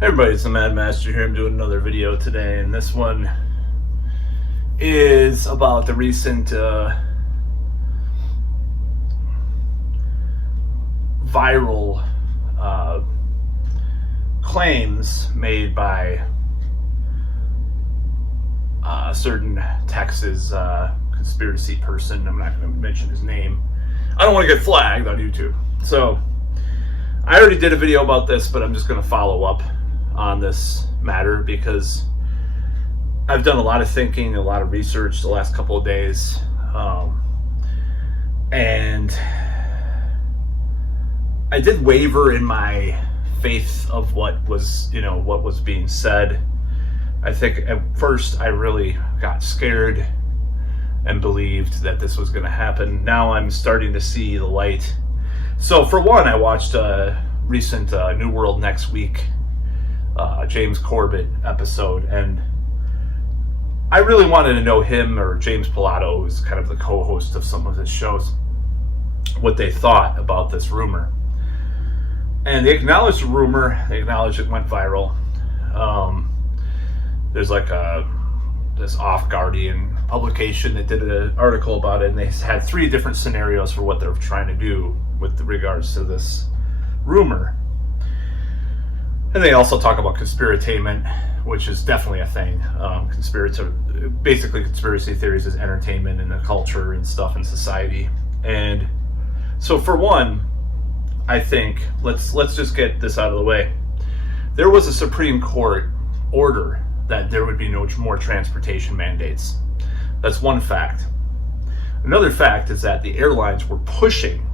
Hey everybody, it's the Mad Master here. I'm doing another video today, and this one is about the recent viral claims made by a certain Texas conspiracy person. I'm not going to mention his name. I don't want to get flagged on YouTube. So I already did a video about this, but I'm just going to follow up on this matter because I've done a lot of thinking, a lot of research the last couple of days, and I did waver in my faith of what was being said. I think at first I really got scared and believed that this was going to happen. Now I'm starting to see the light. So for one, I watched a recent New World Next Week James Corbett episode, and I really wanted to know him, or James Pilato, who's kind of the co-host of some of his shows, what they thought about this rumor. And they acknowledged the rumor. They acknowledged it went viral. There's like this off-Guardian publication that did an article about it, and they had 3 different scenarios for what they're trying to do with regards to this rumor. And they also talk about conspiratainment, which is definitely a thing. Basically, conspiracy theories is entertainment in the culture and stuff in society. And so, for one, I think let's just get this out of the way. There was a Supreme Court order that there would be no more transportation mandates. That's one fact. Another fact is that the airlines were pushing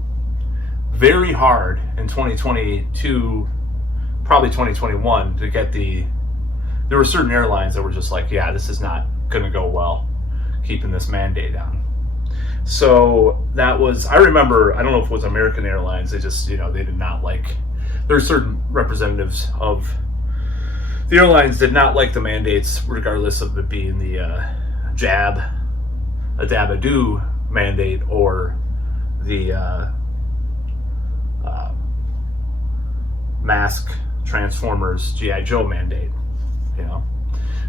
very hard in 2022. Probably 2021 to get there were certain airlines that were just like, yeah, this is not going to go well, keeping this mandate down. So that was, I remember, I don't know if it was American Airlines, they just, they did not like, there were certain representatives of the airlines did not like the mandates, regardless of it being the jab-a-do mandate or the mask Transformers G.I. Joe mandate,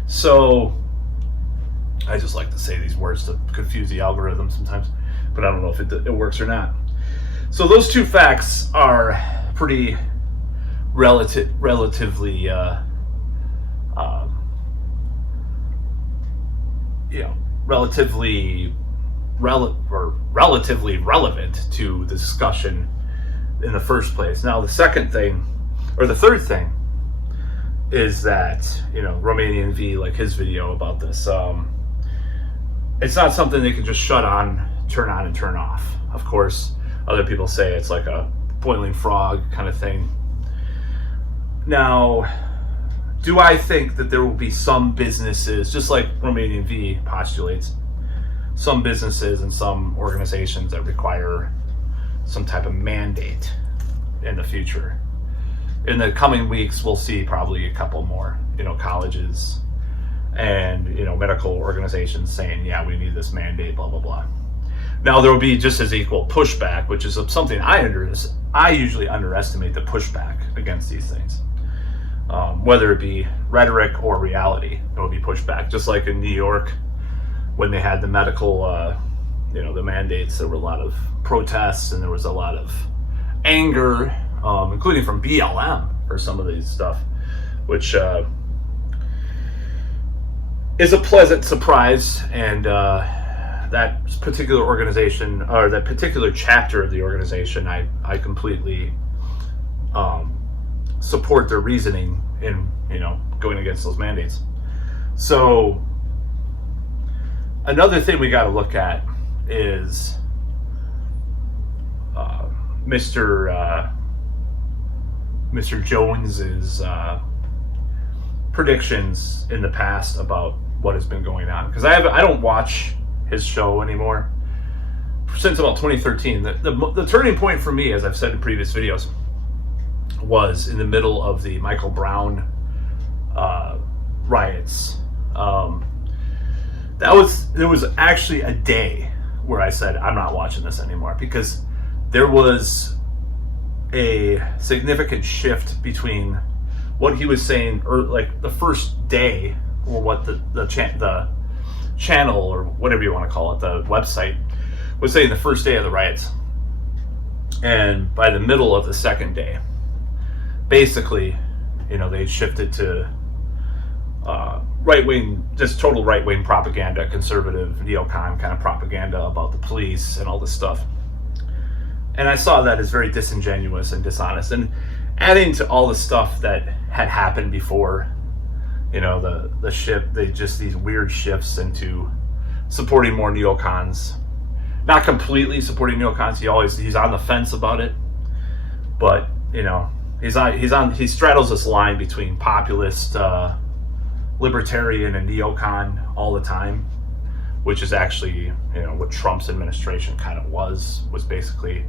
So I just like to say these words to confuse the algorithm sometimes, but I don't know if it works or not. So those 2 facts are pretty relatively relevant to the discussion in the first place. Now the third thing is that, Romanian V, like his video about this, it's not something they can just turn on and turn off. Of course, other people say it's like a boiling frog kind of thing. Now, do I think that there will be some businesses, just like Romanian V postulates, some businesses and some organizations that require some type of mandate in the future? In the coming weeks, we'll see probably a couple more, colleges and, medical organizations saying, yeah, we need this mandate, blah, blah, blah. Now, there will be just as equal pushback, which is something I usually underestimate the pushback against these things. Whether it be rhetoric or reality, there will be pushback. Just like in New York, when they had the medical, the mandates, there were a lot of protests and there was a lot of anger, including from BLM for some of these stuff, which is a pleasant surprise. And that particular organization, or that particular chapter of the organization, I completely support their reasoning in going against those mandates. So another thing we got to look at is Mr. Jones's predictions in the past about what has been going on, because I don't watch his show anymore since about 2013. The turning point for me, as I've said in previous videos, was in the middle of the Michael Brown riots. There was actually a day where I said, I'm not watching this anymore, because there was a significant shift between what he was saying, or like the first day, or what the channel, or whatever you want to call it, the website, was saying the first day of the riots. And by the middle of the second day, basically, they shifted to right-wing, just total right-wing propaganda, conservative neocon kind of propaganda about the police and all this stuff. And I saw that as very disingenuous and dishonest. And adding to all the stuff that had happened before, the shift, these weird shifts into supporting more neocons. Not completely supporting neocons. He's on the fence about it, but he straddles this line between populist, libertarian, and neocon all the time, which is actually what Trump's administration kind of was basically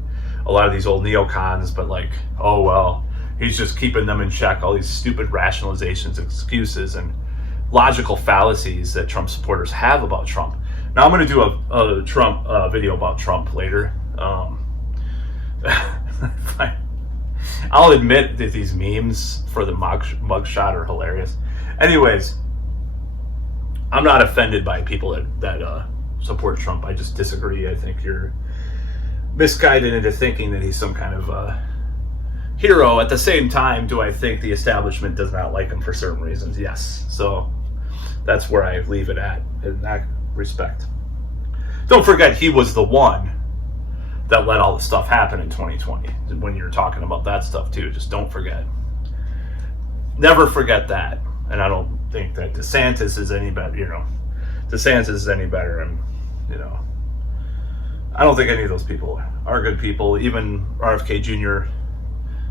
a lot of these old neocons, but like, oh well, he's just keeping them in check. All these stupid rationalizations, excuses, and logical fallacies that Trump supporters have about Trump. Now I'm going to do a Trump video about Trump later. I'll admit that these memes for the mugshot are hilarious. Anyways, I'm not offended by people that support Trump. I just disagree. I think you're misguided into thinking that he's some kind of hero. At the same time, do I think the establishment does not like him for certain reasons? Yes. So that's where I leave it at in that respect. Don't forget, he was the one that let all the stuff happen in 2020. When you're talking about that stuff too, just don't forget. Never forget that. And I don't think that DeSantis is any better. DeSantis is any better, and I don't think any of those people are good people. Even RFK Jr.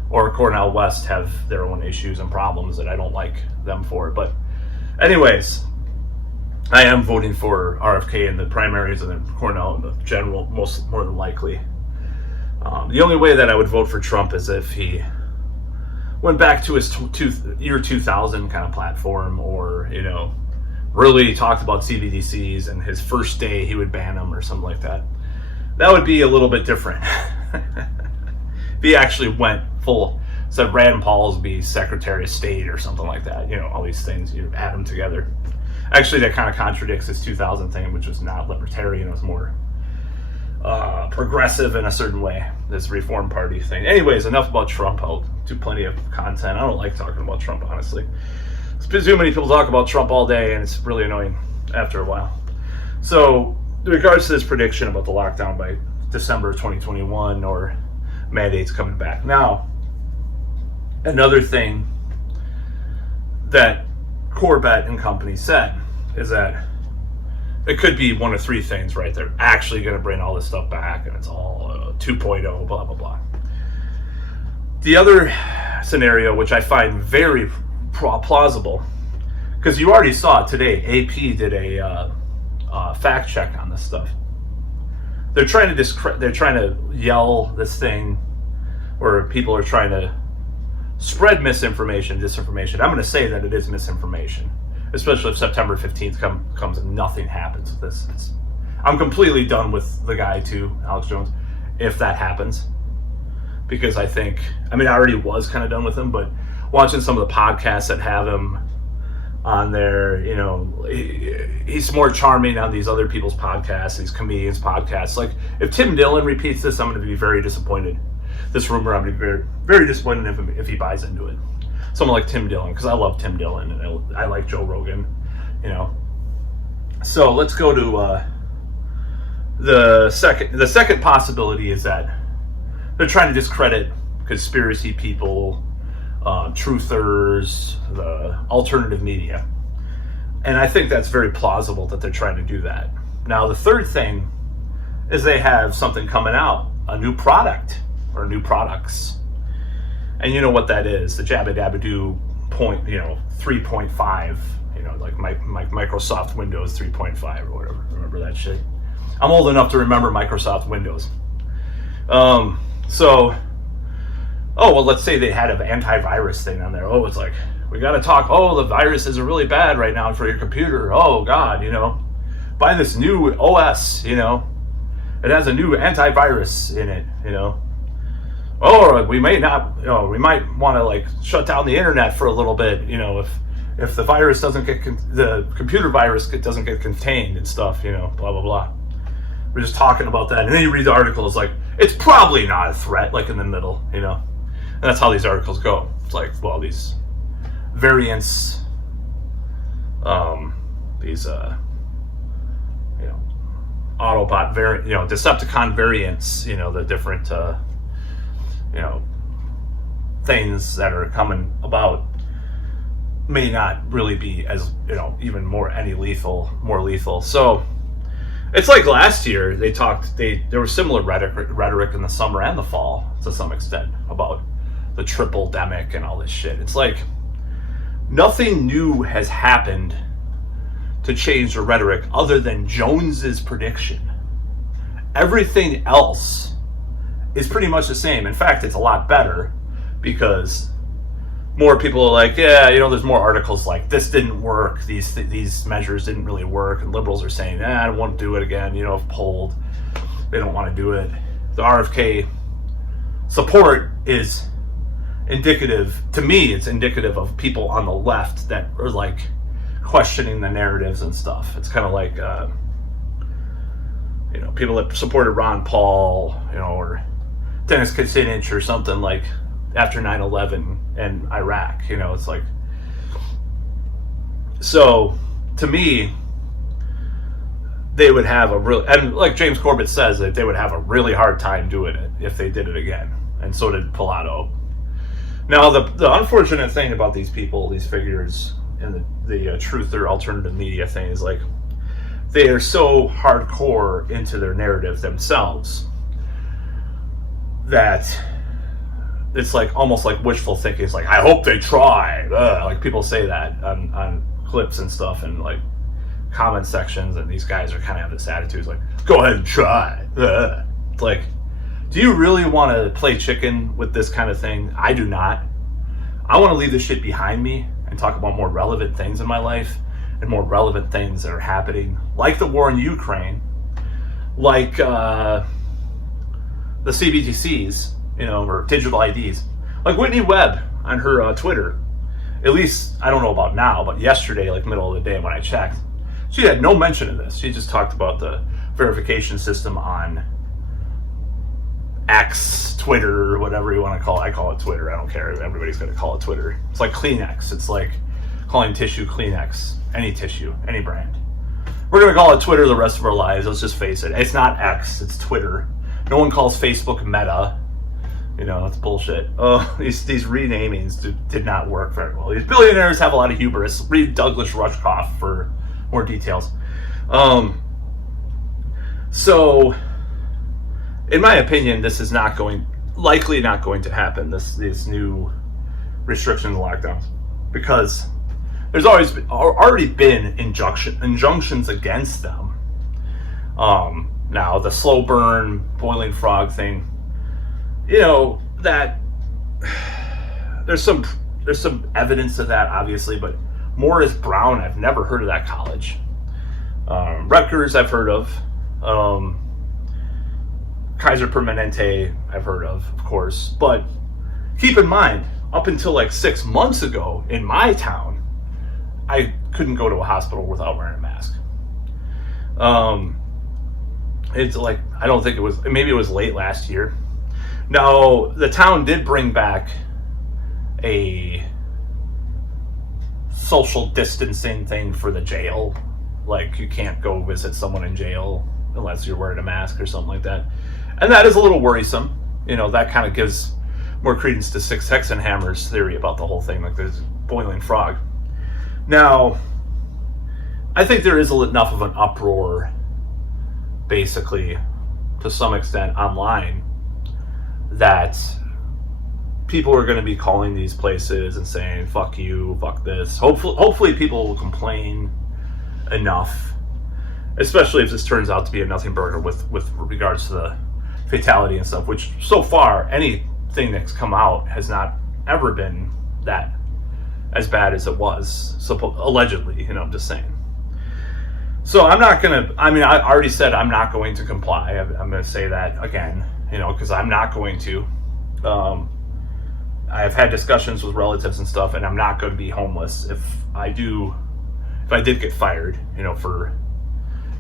or Cornel West have their own issues and problems that I don't like them for. But anyways, I am voting for RFK in the primaries and then Cornel in the general, more than likely. The only way that I would vote for Trump is if he went back to his year 2000 kind of platform, or really talked about CBDCs, and his first day he would ban them or something like that. That would be a little bit different. If he actually went full, said Rand Paul's be Secretary of State or something like that, all these things, you add them together. Actually, that kind of contradicts his 2000 thing, which was not libertarian. It was more progressive in a certain way, this Reform Party thing. Anyways, enough about Trump. I'll do plenty of content. I don't like talking about Trump, honestly. Too many people talk about Trump all day, and it's really annoying after a while. So, in regards to this prediction about the lockdown by December 2021, or mandates coming back. Now, another thing that Corbett and company said is that it could be one of three things, right? They're actually going to bring all this stuff back, and it's all 2.0, blah, blah, blah. The other scenario, which I find very plausible, because you already saw it today, AP did a fact check on this stuff. They're trying to yell this thing, where people are trying to spread misinformation, disinformation. I'm going to say that it is misinformation, especially if September 15th comes and nothing happens with this. I'm completely done with the guy too, Alex Jones, if that happens. Because I already was kind of done with him, but watching some of the podcasts that have him on there, he's more charming on these other people's podcasts, these comedians' podcasts. Like, if Tim Dillon repeats this, I'm going to be very disappointed. This rumor, I'm going to be very, very disappointed if he buys into it. Someone like Tim Dillon, because I love Tim Dillon, and I like Joe Rogan, So let's go to the second possibility is that they're trying to discredit conspiracy people, truthers, the alternative media. And I think that's very plausible that they're trying to do that. Now, the third thing is they have something coming out, a new product or new products. And you know what that is, the Jabba Dabba Doo 3.5, like Microsoft Windows 3.5 or whatever. Remember that shit? I'm old enough to remember Microsoft Windows. Let's say they had an antivirus thing on there. It's like, we got to talk. The viruses are really bad right now for your computer. Oh, God, buy this new OS, it has a new antivirus in it, oh, we may not, we might want to like shut down the internet for a little bit, if the virus doesn't get the computer virus doesn't get contained and stuff, blah blah blah. We're just talking about that, and then you read the article. It's like it's probably not a threat, like in the middle, and that's how these articles go. It's like, well, these variants, these Autobot variant, Decepticon variants, the different things that are coming about may not really be as even more more lethal. So it's like last year there was similar rhetoric in the summer and the fall to some extent about the triple demic and all this shit. It's like nothing new has happened to change the rhetoric other than Jones's prediction. Everything else is pretty much the same. In fact, it's a lot better because more people are like, yeah, there's more articles like this didn't work, these measures didn't really work, and liberals are saying, I don't want to do it again, if polled, they don't want to do it. The RFK support is indicative, to me, it's indicative of people on the left that are like questioning the narratives and stuff. It's kind of like, people that supported Ron Paul, or Dennis Kucinich or something like after 9/11 and Iraq, it's like, so to me, they would have and like James Corbett says, that they would have a really hard time doing it if they did it again. And so did Pilato. Now, the unfortunate thing about these people, these figures, and the truther alternative media thing is like they are so hardcore into their narrative themselves that it's like almost like wishful thinking. It's like, I hope they try. Like people say that on clips and stuff and like comment sections, and these guys are kind of have this attitude. It's like, go ahead and try. It's like, do you really want to play chicken with this kind of thing? I do not. I want to leave this shit behind me and talk about more relevant things in my life and more relevant things that are happening, like the war in Ukraine, like the CBDCs, or digital IDs, like Whitney Webb on her Twitter. At least, I don't know about now, but yesterday, like middle of the day when I checked, she had no mention of this. She just talked about the verification system on X, Twitter, or whatever you want to call it. I call it Twitter. I don't care. Everybody's going to call it Twitter. It's like Kleenex. It's like calling tissue Kleenex. Any tissue, any brand. We're going to call it Twitter the rest of our lives. Let's just face it. It's not X. It's Twitter. No one calls Facebook Meta. It's bullshit. These renamings did not work very well. These billionaires have a lot of hubris. Read Douglas Rushkoff for more details. So, in my opinion, this is likely not going to happen, these new restrictions and lockdowns, because there's already been injunctions against them. Now, the slow burn, boiling frog thing, that there's some evidence of that, obviously, but Morris Brown, I've never heard of that college. Rutgers, I've heard of. Kaiser Permanente, I've heard of course. But keep in mind, up until like 6 months ago in my town, I couldn't go to a hospital without wearing a mask. It's like, I don't think maybe it was late last year. Now, the town did bring back a social distancing thing for the jail. Like, you can't go visit someone in jail unless you're wearing a mask or something like that. And that is a little worrisome. That kind of gives more credence to Six Hexenhammer's theory about the whole thing, like there's boiling frog. Now, I think there is enough of an uproar, basically, to some extent online, that people are going to be calling these places and saying, fuck you, fuck this. Hopefully people will complain enough, especially if this turns out to be a nothing burger with regards to the fatality and stuff, which so far, anything that's come out has not ever been that as bad as it was, allegedly, I'm just saying. So I already said I'm not going to comply. I'm going to say that again, because I'm not going to. I've had discussions with relatives and stuff, and I'm not going to be homeless if I did get fired, for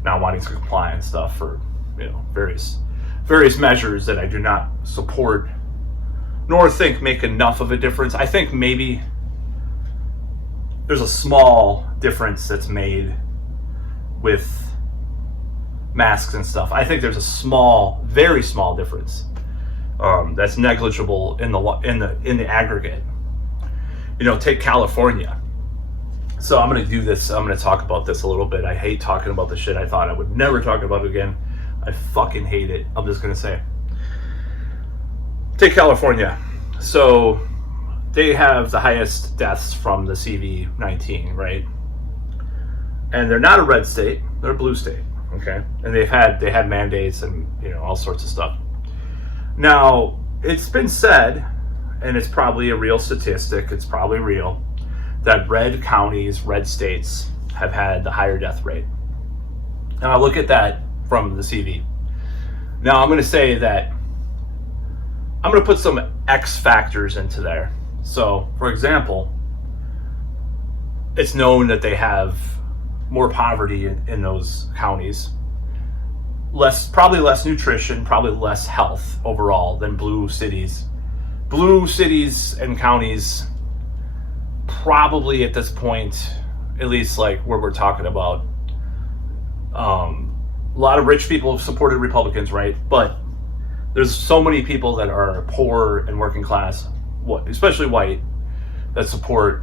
not wanting to comply and stuff, for various measures that I do not support nor think make enough of a difference. I think maybe there's a small difference that's made with masks and stuff. I think there's a small, very small difference that's negligible in the aggregate. Take California. So I'm going to do this. I'm going to talk about this a little bit. I hate talking about the shit I thought I would never talk about it again. I fucking hate it. I'm just going to say. Take California. So they have the highest deaths from the CV19, right? And they're not a red state. They're a blue state. Okay. And they had mandates and, all sorts of stuff. Now, it's been said, and it's probably a real statistic, it's probably real, that red counties, red states have had the higher death rate. And I look at that from the CV. Now, I'm going to say that I'm going to put some X factors into there. So, for example, it's known that they have more poverty in those counties, probably less nutrition, probably less health overall than blue cities. Blue cities and counties probably at this point, at least like where we're talking about, a lot of rich people have supported Republicans, right? But there's so many people that are poor and working class, especially white, that support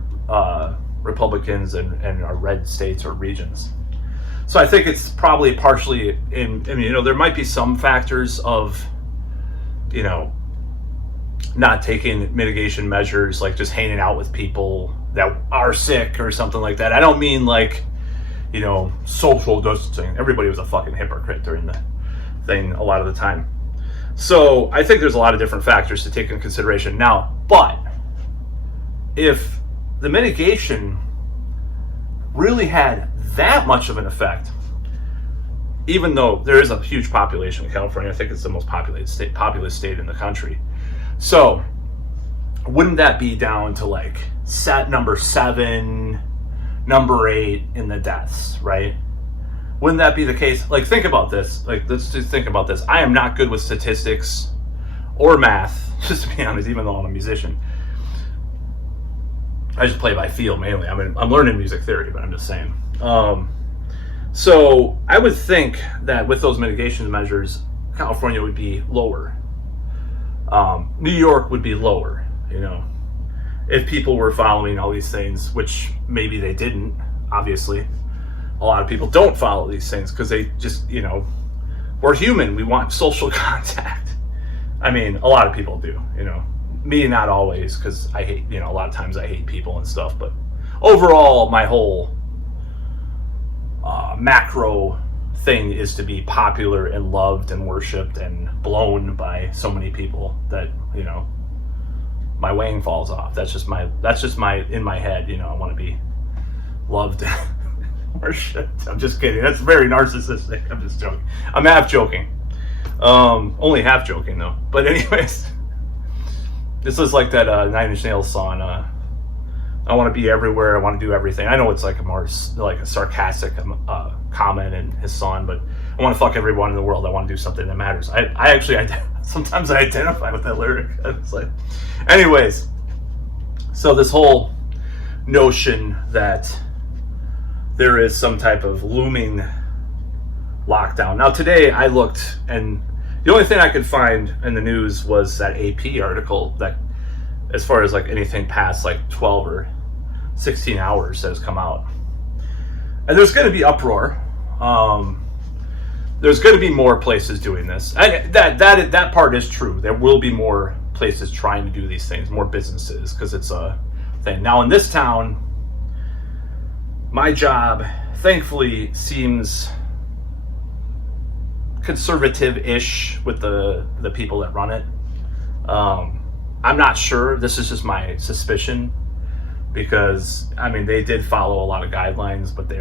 Republicans and our red states or regions. So I think it's probably partially there might be some factors of, not taking mitigation measures, like just hanging out with people that are sick or something like that. I don't mean like, social distancing. Everybody was a fucking hypocrite during the thing a lot of the time. So I think there's a lot of different factors to take into consideration now. But if the mitigation really had that much of an effect, even though there is a huge population in California, I think it's the most populous state in the country. So wouldn't that be down to like number 7, number 8 in the deaths, right? Wouldn't that be the case? Like, think about this. Like, let's just think about this. I am not good with statistics or math, just to be honest, even though I'm a musician. I just play by feel mainly. I'm learning music theory, but I'm just saying. So I would think that with those mitigation measures, California would be lower. New York would be lower, if people were following all these things, which maybe they didn't, obviously. A lot of people don't follow these things because they just, we're human. We want social contact. I mean, a lot of people do, Me, not always, because I hate, a lot of times I hate people and stuff. But overall, my whole macro thing is to be popular and loved and worshipped and blown by so many people that, my wang falls off. That's just my in my head, I want to be loved and worshipped. I'm just kidding. That's very narcissistic. I'm just joking. I'm half joking. Only half joking though. But anyways, this is like that 9 Inch Nails song, I want to be everywhere, I want to do everything. I know it's like a more like a sarcastic comment in his song, but I want to fuck everyone in the world. I want to do something that matters. I actually sometimes I identify with that lyric. It's like, anyways, so this whole notion that there is some type of looming lockdown. Now today I looked, and the only thing I could find in the news was that AP article that, as far as like anything past like 12 or 16 hours that has come out. And there's going to be uproar. There's going to be more places doing this. And that part is true. There will be more places trying to do these things, more businesses, because it's a thing. Now in this town, my job thankfully seems conservative-ish with the people that run it. I'm not sure. This is just my suspicion, because they did follow a lot of guidelines, but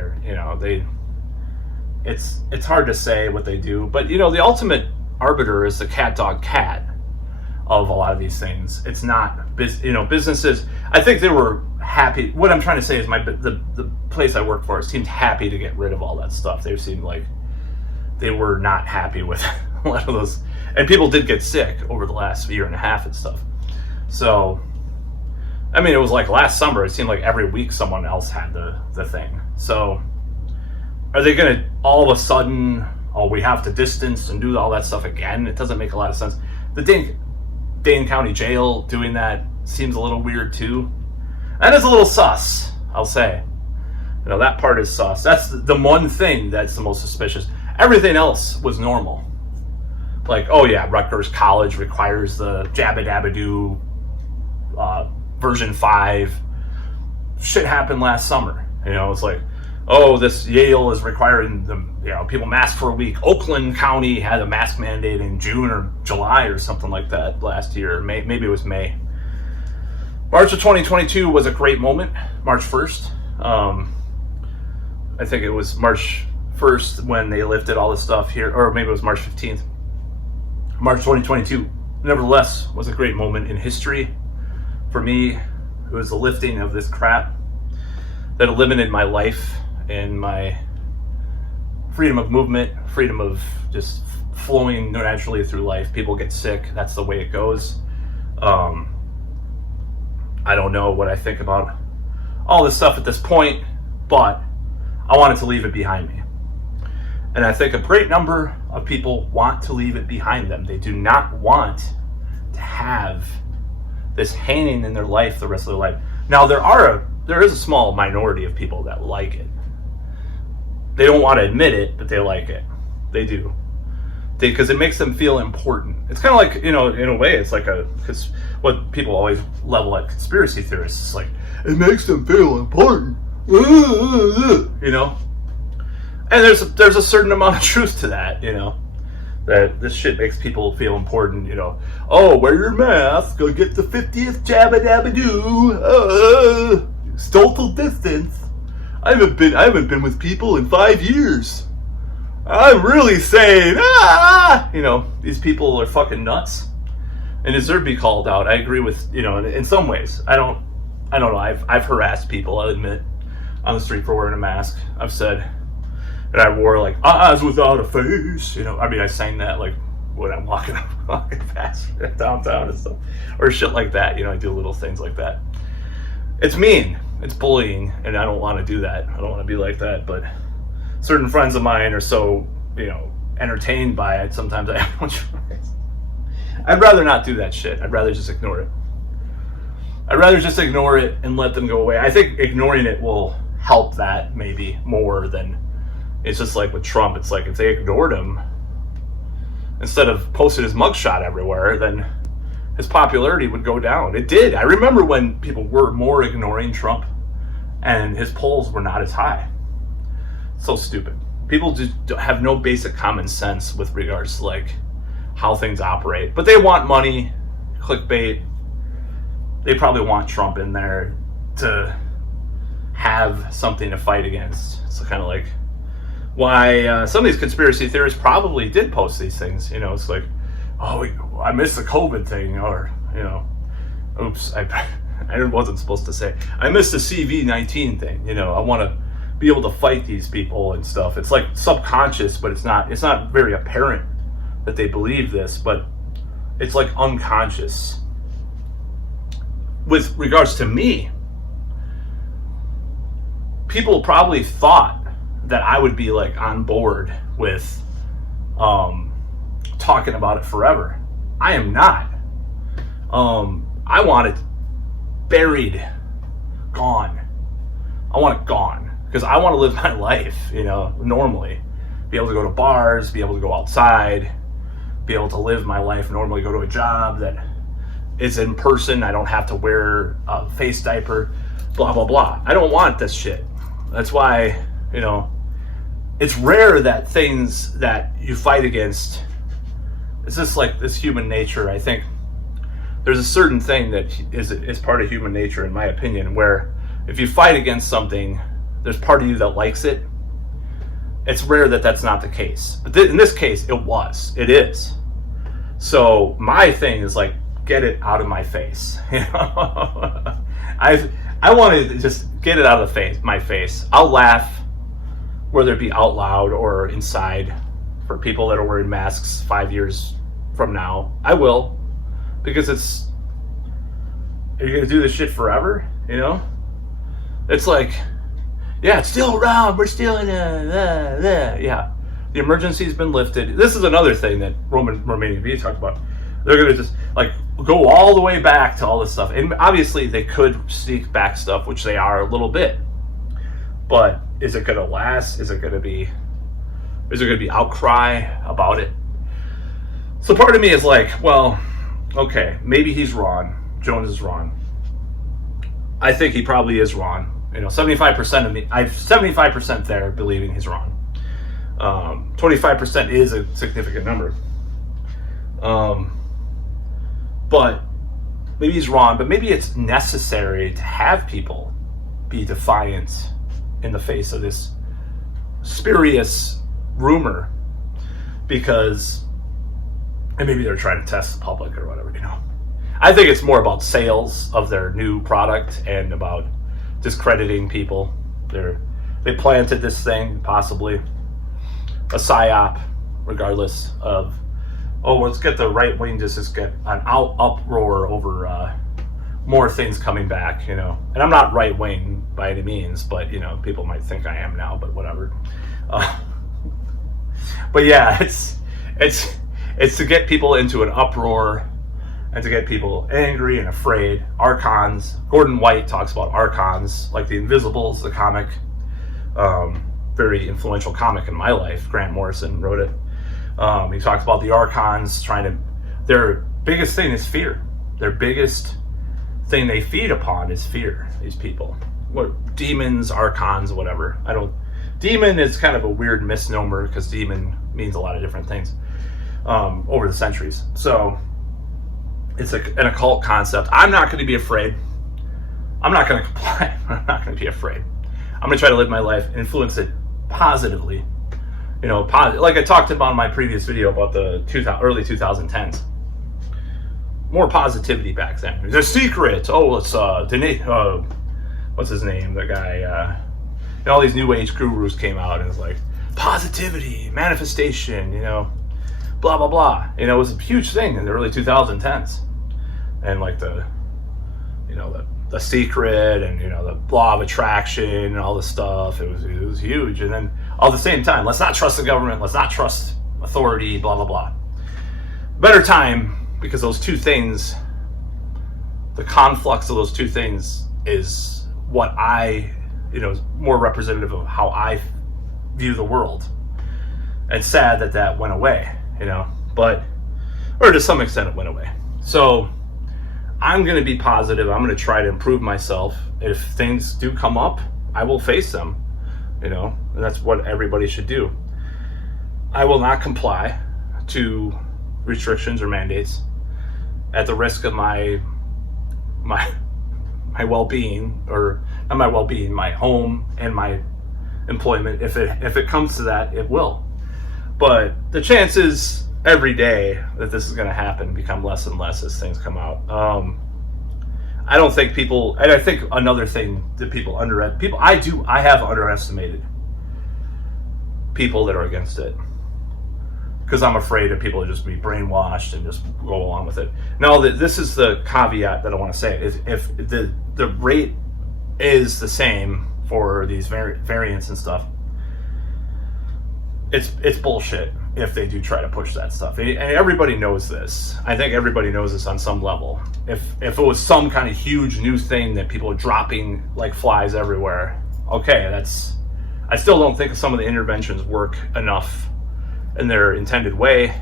it's hard to say what they do. But the ultimate arbiter is the cat dog cat. of a lot of these things. It's not, businesses, I think they were happy. What I'm trying to say is the place I work for seemed happy to get rid of all that stuff. They seemed like they were not happy with a lot of those. And people did get sick over the last year and a half and stuff. So, I mean, it was like last summer, it seemed like every week someone else had the thing. So, are they going to all of a sudden, we have to distance and do all that stuff again? It doesn't make a lot of sense. The Dane County Jail doing that seems a little weird too. That is a little sus, I'll say. That part is sus. That's the one thing that's the most suspicious. Everything else was normal. Like, oh yeah, Rutgers College requires the Jabba Dabba Doo version 5. Shit happened last summer. It's like, oh, this Yale is requiring people mask for a week. Oakland County had a mask mandate in June or July or something like that last year. Maybe it was May. March of 2022 was a great moment. March 1st. I think it was March 1st when they lifted all the stuff here, or maybe it was March 15th. March 2022, nevertheless, was a great moment in history. For me, it was the lifting of this crap that eliminated my life and my freedom of movement, freedom of just flowing naturally through life. People get sick, that's the way it goes. I don't know what I think about all this stuff at this point, but I wanted to leave it behind me. And I think a great number of people want to leave it behind them. They do not want to have this hanging in their life the rest of their life. Now, there is a small minority of people that like it. They don't want to admit it, but they like it. They do. Because it makes them feel important. It's kind of like, in a way, it's like because what people always level at conspiracy theorists is like, it makes them feel important. And there's a certain amount of truth to that, that this shit makes people feel important, oh, wear your mask, go get the 50th Jabba Dabba Doo, social distance. I haven't been with people in 5 years. I'm really saying, these people are fucking nuts and deserve to be called out. I agree with, in some ways. I don't know. I've harassed people, I'll admit, on the street for wearing a mask. I've said that I wore like eyes without a face. I sang that like when I'm walking past downtown and stuff, or shit like that. I do little things like that. It's mean. It's bullying, and I don't want to do that. I don't want to be like that, but certain friends of mine are so, entertained by it. Sometimes I have no choice. I'd rather not do that shit. I'd rather just ignore it. I'd rather just ignore it and let them go away. I think ignoring it will help that maybe more than, it's just like with Trump. It's like if they ignored him, instead of posting his mugshot everywhere, then his popularity would go down. It did. I remember when people were more ignoring Trump and his polls were not as high. So stupid. People just have no basic common sense with regards to like how things operate. But they want money, clickbait. They probably want Trump in there to have something to fight against. It's kind of like why some of these conspiracy theorists probably did post these things. It's like, oh, I missed the COVID thing, or oops, I wasn't supposed to say. I missed the CV19 thing. I want to be able to fight these people and stuff. It's like subconscious, but it's not very apparent that they believe this, but it's like unconscious. With regards to me, people probably thought that I would be like on board with talking about it forever. I am not. I want it buried, gone. I want it gone because I want to live my life, normally. Be able to go to bars, be able to go outside, be able to live my life normally, go to a job that is in person. I don't have to wear a face diaper, blah, blah, blah. I don't want this shit. That's why, it's rare that things that you fight against, it's just like this human nature. I think there's a certain thing that is part of human nature, in my opinion, where if you fight against something, there's part of you that likes it. It's rare that that's not the case. But in this case, it is. So my thing is like, get it out of my face. I want to just get it out of my face. I'll laugh, whether it be out loud or inside, for people that are wearing masks 5 years from now. I will, because are you gonna do this shit forever? It's like, yeah, it's still around. We're still in yeah. The emergency's been lifted. This is another thing that Romanian V talked about. They're gonna just go all the way back to all this stuff, and obviously they could sneak back stuff, which they are a little bit. But is it gonna last? Is there gonna be outcry about it? So part of me is like, well, okay, maybe he's wrong. Jones is wrong. I think he probably is wrong. 75% of me, I'm 75% there believing he's wrong. 25% is a significant number. But maybe he's wrong, but maybe it's necessary to have people be defiant in the face of this spurious rumor, because, and maybe they're trying to test the public or whatever, I think it's more about sales of their new product and about discrediting people. They planted this thing, possibly a psyop, regardless of, let's get the right wing to just get an uproar over more things coming back, And I'm not right wing by any means, but people might think I am now, but whatever. But yeah, it's to get people into an uproar and to get people angry and afraid. Archons. Gordon White talks about archons, like the Invisibles, the comic. Very influential comic in my life. Grant Morrison wrote it. He talks about the archons their biggest thing is fear. Their biggest thing they feed upon is fear, these people. What demons, archons, whatever. Demon is kind of a weird misnomer, because demon means a lot of different things over the centuries. So it's an occult concept. I'm not going to be afraid. I'm not going to comply. I'm not going to be afraid. I'm going to try to live my life, influence it positively. Like I talked about in my previous video about the early 2010s. More positivity back then. The secret. It's what's his name? The guy. All these new age gurus came out and it's like positivity, manifestation. Blah blah blah. It was a huge thing in the early 2010s, and like the secret and the law of attraction and all this stuff. It was huge. And then all at the same time, let's not trust the government. Let's not trust authority. Blah blah blah. Better time, because those two things, the conflux of those two things, is what is more representative of how I view the world. And sad that went away. Or to some extent it went away. So I'm going to be positive. I'm going to try to improve myself. If things do come up, I will face them, and that's what everybody should do. I will not comply to restrictions or mandates at the risk of my well-being, or not my well-being, my home and my employment. If it comes to that, it will. But the chances every day that this is going to happen become less and less as things come out. I don't think people, and I think another thing that I have underestimated people that are against it, because I'm afraid that people will just be brainwashed and just go along with it. Now, this is the caveat that I want to say. If the rate is the same for these variants and stuff, it's bullshit if they do try to push that stuff. And everybody knows this. I think everybody knows this on some level. If it was some kind of huge new thing that people are dropping like flies everywhere, okay, I still don't think some of the interventions work enough in their intended way.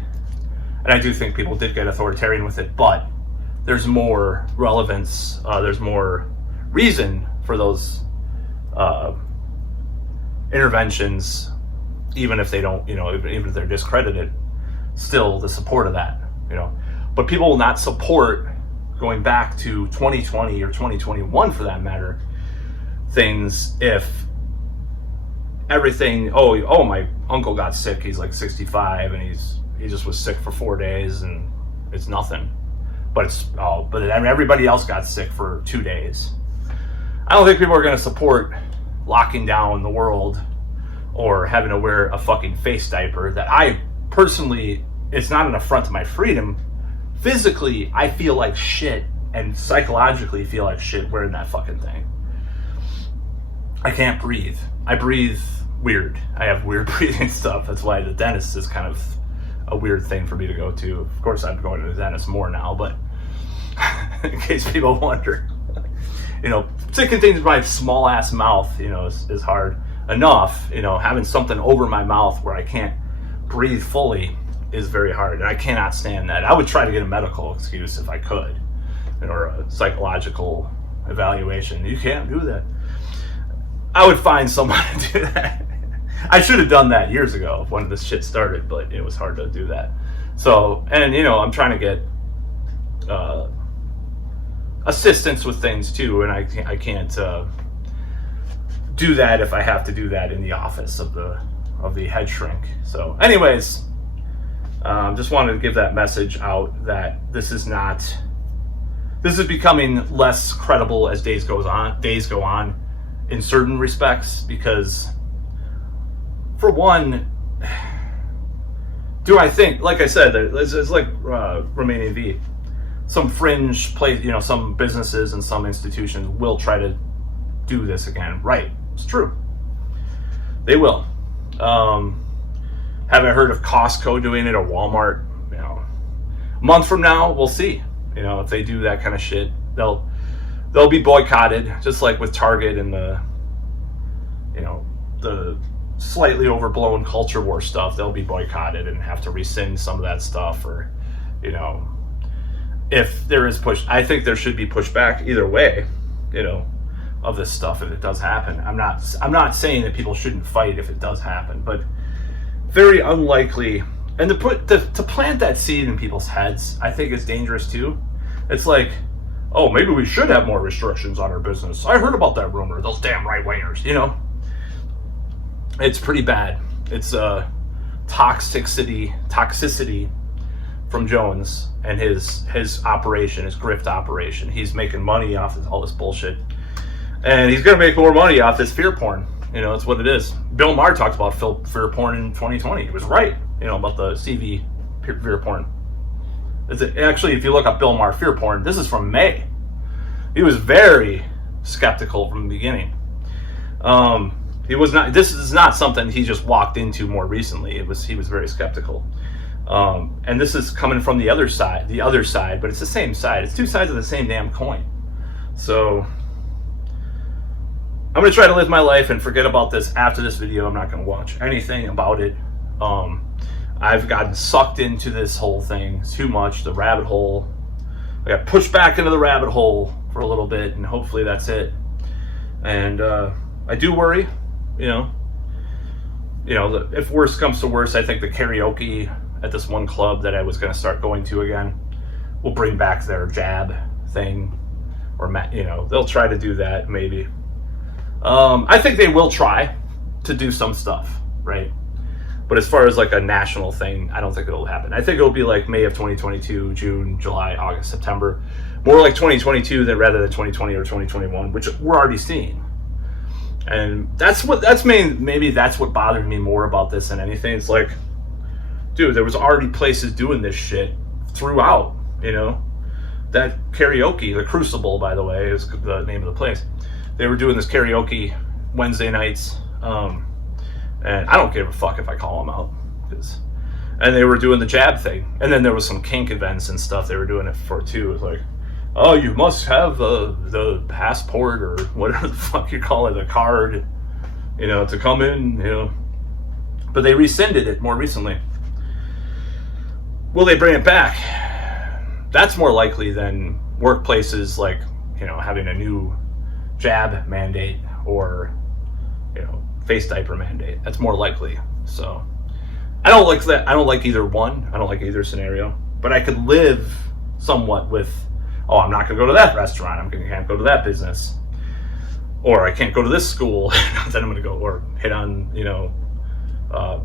And I do think people did get authoritarian with it, but there's more relevance, there's more reason for those interventions, even if they don't, even if they're discredited, still the support of that, But people will not support, going back to 2020 or 2021 for that matter, things if everything, my uncle got sick, he's like 65 and he just was sick for 4 days and it's nothing. but then everybody else got sick for 2 days. I don't think people are going to support locking down the world or having to wear a fucking face diaper. That I personally, it's not an affront to my freedom. Physically, I feel like shit, and psychologically feel like shit wearing that fucking thing. I can't breathe. I breathe weird. I have weird breathing stuff. That's why the dentist is kind of a weird thing for me to go to. Of course, I'm going to the dentist more now, but in case people wonder, sticking things in my small ass mouth, is hard enough. Having something over my mouth where I can't breathe fully is very hard, and I cannot stand that. I would try to get a medical excuse if I could, or a psychological evaluation. You can't do that. I would find someone to do that. I should have done that years ago when this shit started, but it was hard to do that. So, and I'm trying to get assistance with things too, and I can't do that if I have to do that in the office of the head shrink. So, anyways, just wanted to give that message out that this is becoming less credible as days go on in certain respects, because for one, do I think, like I said, it's like remaining V, some fringe place, some businesses and some institutions will try to do this again. Right, it's true. They will. Have I heard of Costco doing it or Walmart? A month from now, we'll see. If they do that kind of shit, they'll be boycotted, just like with Target and the slightly overblown culture war stuff. They'll be boycotted and have to rescind some of that stuff, or if there is push, I think there should be pushback either way, of this stuff if it does happen. I'm not saying that people shouldn't fight if it does happen, but very unlikely. And to plant that seed in people's heads, I think is dangerous too. It's like, oh, maybe we should have more restrictions on our business. I heard about that rumor. Those damn right-wingers, It's pretty bad. It's toxicity from Jones and his operation, his grift operation. He's making money off of all this bullshit, and he's gonna make more money off this fear porn. It's what it is. Bill Maher talked about fear porn in 2020. He was right, about the CV fear porn. Actually, if you look up Bill Maher fear porn, this is from May. He was very skeptical from the beginning. He was not. This is not something he just walked into more recently. He was very skeptical. And this is coming from the other side, but it's the same side. It's two sides of the same damn coin. So I'm going to try to live my life and forget about this after this video. I'm not going to watch anything about it. I've gotten sucked into this whole thing too much, the rabbit hole. I got pushed back into the rabbit hole for a little bit, and hopefully that's it. And I do worry, if worse comes to worse, I think the karaoke at this one club that I was going to start going to again will bring back their jab thing, or they'll try to do that maybe. I think they will try to do some stuff, right? But as far as like a national thing, I don't think it'll happen. I think it'll be like May of 2022, June, July, August, September. More like 2022 rather than 2020 or 2021, which we're already seeing. And maybe that's what bothered me more about this than anything. It's like, dude, there was already places doing this shit throughout, That karaoke, the Crucible, by the way, is the name of the place. They were doing this karaoke Wednesday nights. And I don't give a fuck if I call them out. And they were doing the jab thing. And then there was some kink events and stuff they were doing it for too. It was like, oh, you must have the passport or whatever the fuck you call it, the card, to come in, But they rescinded it more recently. Will they bring it back? That's more likely than workplaces like, having a new jab mandate or, face diaper mandate. That's more likely. So I don't like that. I don't like either one. I don't like either scenario. But I could live somewhat with, oh, I'm not going to go to that restaurant. Can't go to that business. Or I can't go to this school. Then I'm going to go or hit on,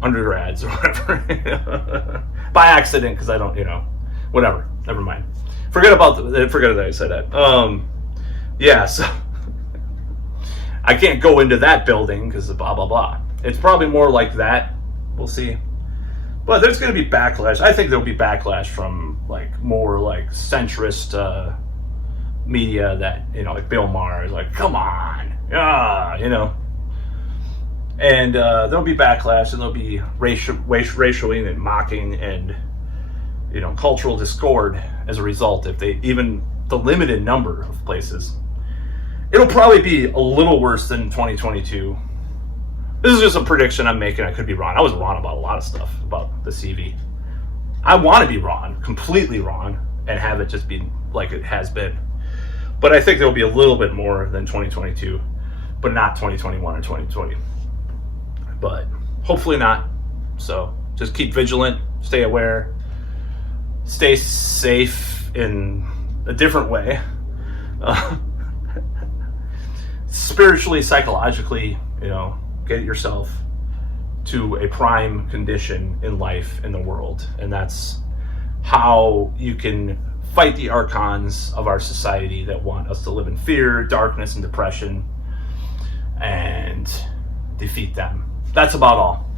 undergrads or whatever. By accident, because I don't, whatever. Never mind. forget that I said that. Yeah, so I can't go into that building because of blah blah blah. It's probably more like that. We'll see. But there's going to be backlash. I think there'll be backlash from like more like centrist media that, you know, like Bill Maher is like, come on, you know. And there'll be backlash, and there'll be racialing and mocking and, you know, cultural discord as a result. If they even the limited number of places, it'll probably be a little worse than 2022. This is just a prediction I'm making. I could be wrong. I was wrong about a lot of stuff about the CV. I want to be wrong, completely wrong, and have it just be like it has been. But I think there'll be a little bit more than 2022, but not 2021 or 2020. But hopefully not. So just keep vigilant, stay aware, stay safe in a different way. Spiritually, psychologically, you know, get yourself to a prime condition in life, in the world. And that's how you can fight the archons of our society that want us to live in fear, darkness, and depression, and defeat them. That's about all.